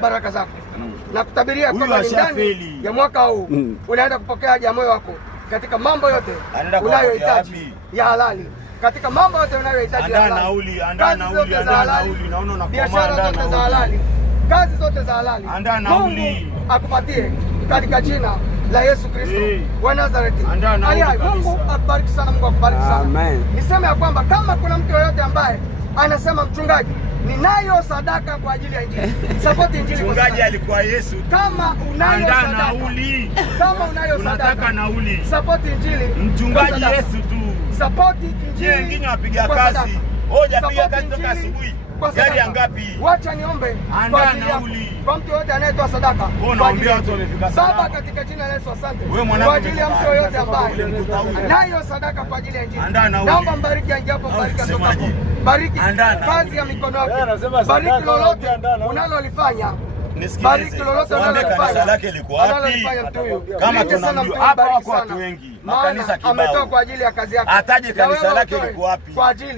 baraka zako. Na kutabiria kwamba ndani ya mwaka huu unaenda kupokea jamoyo wako katika mambo yote unayohitaji ya halali, katika mambo yote unayohitaji ya halali, kazi zote za halali, biashara zote za halali, kazi zote za halali, Mungu akupatie katika jina la Yesu Kristo wa Nazareti. Mungu akubariki sana, Mungu akubariki sana. Niseme ya kwamba kama kuna mtu yoyote ambaye anasema mchungaji, ninayo sadaka kwa ajili ya Injili, support Injili. Mchungaji alikuwa Yesu. Kama unayo sadaka, nauli. Kama unayo sadaka, nauli. Support Injili. Mchungaji Yesu tu. Support Injili. Wengine wapiga kazi. Hoja piga kazi toka asubuhi. Gari ngapi? Wacha niombe kwa ajili yako. Kwa mtu yote anayetoa sadaka. Unaombea watu wamefika sana. Baba, katika jina la Yesu, asante. Kwa ajili ya mtu yote ambaye nayo sadaka kwa ajili ya Injili. Naomba mbariki anjapo, bariki atoka. Bariki kazi ya mikono yako. Bariki lolote unalolifanya. Bariki lolote unalolifanya. Analolifanya mtu huyu. Kama tunamjua hapa wako watu wengi. Makanisa kibao. Ametoa kwa ajili ya kazi yako. Ataje kanisa lake liko wapi? Kwa ajili